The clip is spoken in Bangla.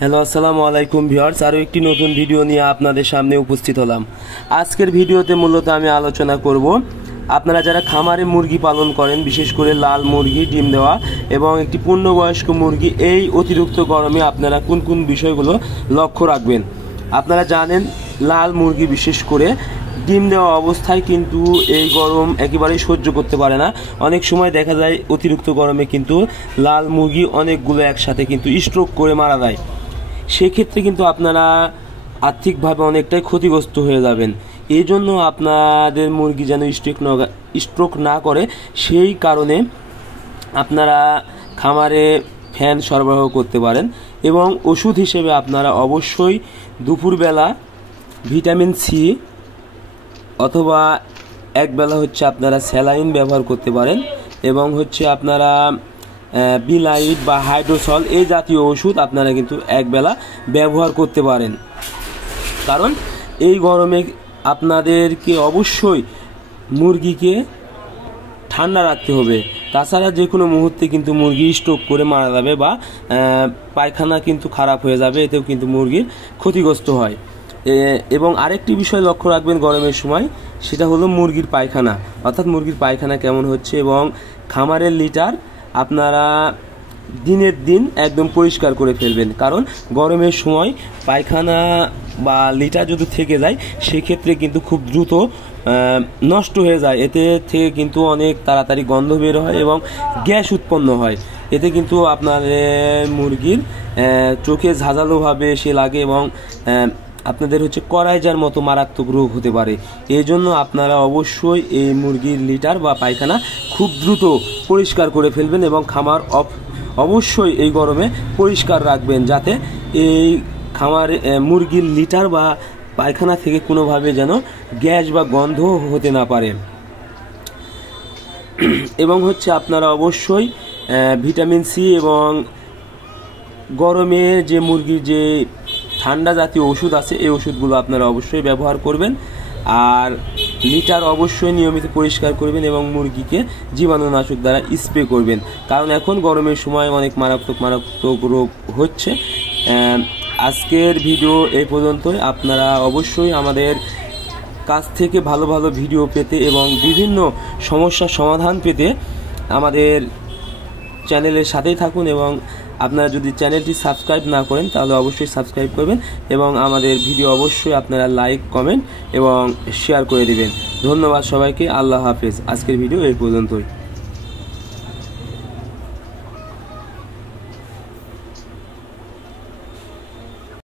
হ্যালো আসসালামু আলাইকুম ভিউয়ার্স, আরও একটি নতুন ভিডিও নিয়ে আপনাদের সামনে উপস্থিত হলাম। আজকের ভিডিওতে মূলত আমি আলোচনা করব আপনারা যারা খামারে মুরগি পালন করেন, বিশেষ করে লাল মুরগি, ডিম দেওয়া এবং একটি পূর্ণবয়স্ক মুরগি, এই অতিরিক্ত গরমে আপনারা কোন কোন বিষয়গুলো লক্ষ্য রাখবেন। আপনারা জানেন লাল মুরগি বিশেষ করে ডিম দেওয়া অবস্থায় কিন্তু এই গরম একেবারেই সহ্য করতে পারে না। অনেক সময় দেখা যায় অতিরিক্ত গরমে কিন্তু লাল মুরগি অনেকগুলো একসাথে কিন্তু স্ট্রোক করে মারা যায়। সেক্ষেত্রে কিন্তু আপনারা আর্থিকভাবে অনেকটাই ক্ষতিগ্রস্ত হয়ে যাবেন। এই জন্য আপনাদের মুরগি যেন স্ট্রোক না করে, সেই কারণে আপনারা খামারে ফ্যান সরবরাহ করতে পারেন এবং ওষুধ হিসেবে আপনারা অবশ্যই দুপুরবেলা ভিটামিন সি অথবা একবেলা আপনারা স্যালাইন ব্যবহার করতে পারেন এবং আপনারা বিলাইট বা হাইড্রোসল এই জাতীয় ওষুধ আপনারা কিন্তু একবেলা ব্যবহার করতে পারেন। কারণ এই গরমে আপনাদেরকে অবশ্যই মুরগিকে ঠান্ডা রাখতে হবে, তাছাড়া যে কোনো মুহূর্তে কিন্তু মুরগি স্ট্রোক করে মারা যাবে বা পায়খানা কিন্তু খারাপ হয়ে যাবে, এতেও কিন্তু মুরগির ক্ষতিগ্রস্ত হয়। এবং আরেকটি বিষয় লক্ষ্য রাখবেন গরমের সময়, সেটা হলো মুরগির পায়খানা, অর্থাৎ মুরগির পায়খানা কেমন হচ্ছে এবং খামারের লিটার আপনারা দিনের দিন একদম পরিষ্কার করে ফেলবেন। কারণ গরমের সময় পায়খানা বা লিটার যদি থেকে যায় সেক্ষেত্রে কিন্তু খুব দ্রুত নষ্ট হয়ে যায়, এতে থেকে কিন্তু অনেক তাড়াতাড়ি গন্ধ বের হয় এবং গ্যাস উৎপন্ন হয়। এতে কিন্তু আপনার মুরগির চোখে ঝাঁঝালোভাবে এসে লাগে এবং আপনাদের করাইজার মতো মারাত্মক রোগ হতে পারে। এই জন্য আপনারা অবশ্যই এই মুরগির লিটার বা পায়খানা খুব দ্রুত পরিষ্কার করে ফেলবেন এবং খামার অবশ্যই এই গরমে পরিষ্কার রাখবেন, যাতে এই খামার মুরগির লিটার বা পায়খানা থেকে কোনোভাবে যেন গ্যাস বা গন্ধ হতে না পারে। এবং আপনারা অবশ্যই ভিটামিন সি এবং গরমের যে মুরগির যে ঠান্ডা জাতীয় ওষুধ আছে এই ওষুধগুলো আপনারা অবশ্যই ব্যবহার করবেন। আর লিটার অবশ্যই নিয়মিত পরিষ্কার করবেন এবং মুরগিকে জীবাণুনাশক দ্বারা স্প্রে করবেন, কারণ এখন গরমের সময় অনেক মারাত্মক রোগ হচ্ছে। আজকের ভিডিও এই পর্যন্তই। আপনারা অবশ্যই আমাদের কাছ থেকে ভালো ভালো ভিডিও পেতে এবং বিভিন্ন সমস্যার সমাধান পেতে আমাদের চ্যানেলের সাথেই থাকুন এবং আপনারা যদি চ্যানেলটি সাবস্ক্রাইব না করেন তাহলে অবশ্যই সাবস্ক্রাইব করবেন এবং আমাদের ভিডিও অবশ্যই আপনারা লাইক, কমেন্ট এবং শেয়ার করে দিবেন। ধন্যবাদ সবাইকে। আল্লাহ হাফেজ। আজকের ভিডিও এই পর্যন্তই।